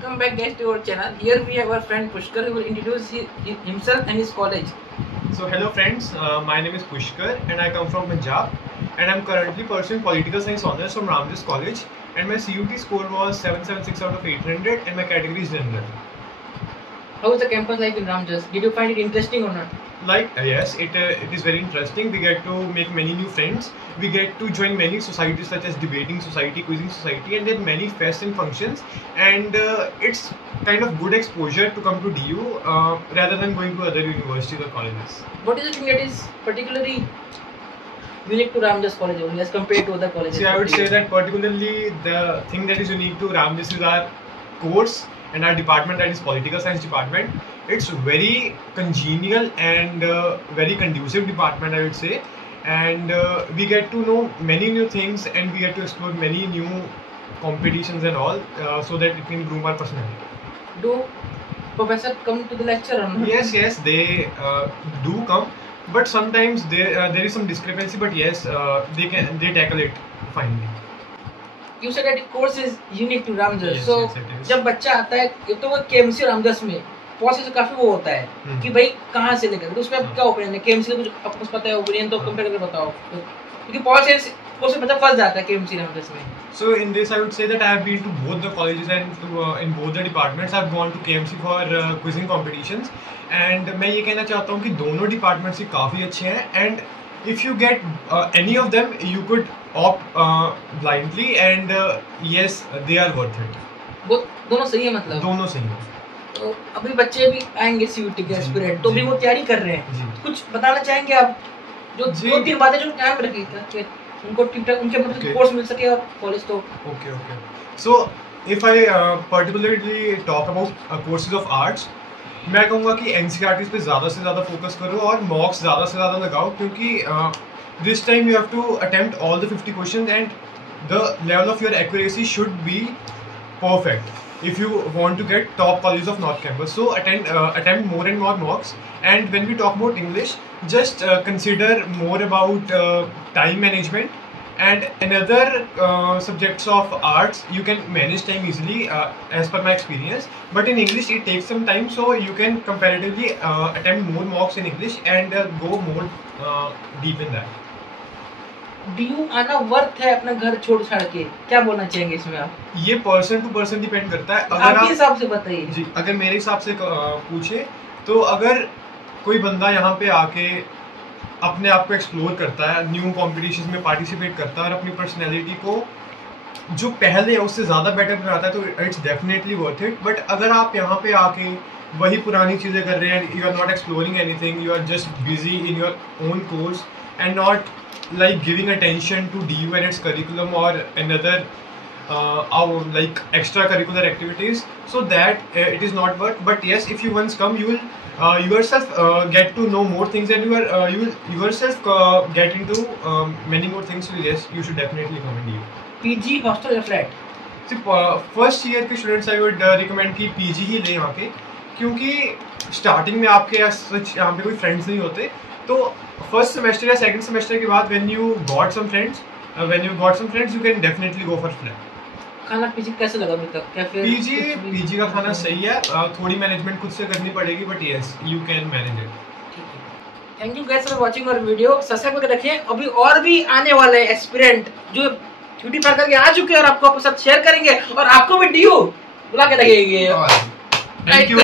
Welcome back guys to our channel. Here we have our friend Pushkar who will introduce himself and his college. So hello friends, my name is Pushkar and I come from Punjab and I'm currently pursuing political science honors from Ramdas College and my CUT score was 776 out of 800 and my category is general. How is the campus life in Ramdas? Did you find it interesting or not? Yes, it is very interesting. We get to make many new friends. We get to join many societies such as debating society, quizzing society, and there are many fests and functions. And it's kind of good exposure to come to DU rather than going to other universities or colleges. What is the thing that is particularly unique to Ramdas College only as compared to other colleges? See, I would say that particularly the thing that is unique to Ramdas is our course and our department, that is political science department. It's very congenial and very conducive department, I would say, and we get to know many new things and we get to explore many new competitions and all, so that it can improve our personality. Do professors come to the lecture or not? Yes, they do come, but sometimes there is some discrepancy, but yes, they tackle it finally. You said that the course is unique to Ramdas. Yes, so yes, it is. जब बच्चा आता है तो वो KMC और Ramdas में process काफी वो होता है कि भाई कहाँ से लेकर, तो उसमें आप क्या ओपिनियन है? KMC का कुछ आपको पता है ओपिनियन, तो कंपेयर करके बताओ, क्योंकि पॉलिटिक्स कोर्स में मतलब फंस जाता है KMC Ramdas में. So in this, I would say that I have been to both the colleges and in both the departments. I have gone to KMC for quizzing competitions, and मैं ये कहना चाहता हूँ कि दोनों डिपार्टमेंट्स ही काफ़ी अच्छे हैं, and if you get any of them, you could opt blindly, and yes, they are worth it. वो दोनों सही है मतलब? दोनों सही हैं. तो अभी बच्चे भी आएंगे CUT के एस्पिरेंट, तो भी वो तैयारी कर रहे हैं, कुछ बताना चाहेंगे आप जो 2-3 बातें जो ध्यान में रखी कि उनको ठीक ठाक उनके मतलब कोर्स मिल सके और कॉलेज तो? Okay. So if I particularly talk about courses of arts, मैं कहूँगा कि NCERTs पे ज़्यादा से ज़्यादा फोकस करो और मॉक्स ज़्यादा से ज़्यादा लगाओ, क्योंकि this time you have to attempt all the 50 questions and the level of your accuracy should be perfect if you want to get top colleges of North Campus. So attempt more and more mocks, and when we talk about English, just consider more about time management and another subjects of arts. You can manage time easily as per my experience, but in English it takes some time, so you can comparatively attempt more mocks in English and go more deep in that. DU आना worth है अपना घर छोड़ छाड़ के? क्या बोलना चाहेंगे इसमें आप? ये पर्सन टू पर्सन डिपेंड करता है. अगर आपके हिसाब से बताइए. जी, अगर मेरे हिसाब से पूछे तो अगर कोई बंदा यहाँ पे आके अपने आप को एक्सप्लोर करता है, न्यू कॉम्पिटिशन में पार्टिसिपेट करता है और अपनी पर्सनैलिटी को जो पहले है उससे ज़्यादा बेटर बनाता है, तो it's definitely worth it. But अगर आप यहाँ पे आके वही पुरानी चीज़ें कर रहे हैं, you are not exploring anything, you are just busy in your own course and not like giving attention to DU and its curriculum or another like extracurricular activities, so that it is not worth. But yes, if you once come, you will yourself get to know more things, and you will yourself get into many more things. So yes, you should definitely come in DU. PG hostel या flat? First year के students I would recommend कि PG ही लें यहाँ के, क्योंकि starting में आपके यहाँ पे कोई फ्रेंड्स नहीं होते, तो फर्स्ट सेमेस्टर या सेकंड सेमेस्टर के बाद when you got some friends, you can definitely go for flat. खाना PG कैसे लगा अभी तक? क्या फिर PG का खाना सही है, थोड़ी मैनेजमेंट खुद से करनी पड़ेगी, but yes, you can manage it. Thank you guys for watching our video. Subscribe करके रखिए, अभी और भी आने वाले एस्पिरेंट जो छुट्टी पार करके आ चुके हैं और आपको आपके साथ शेयर करेंगे और आपको भी DU बुला के रखेंगे. Thank you.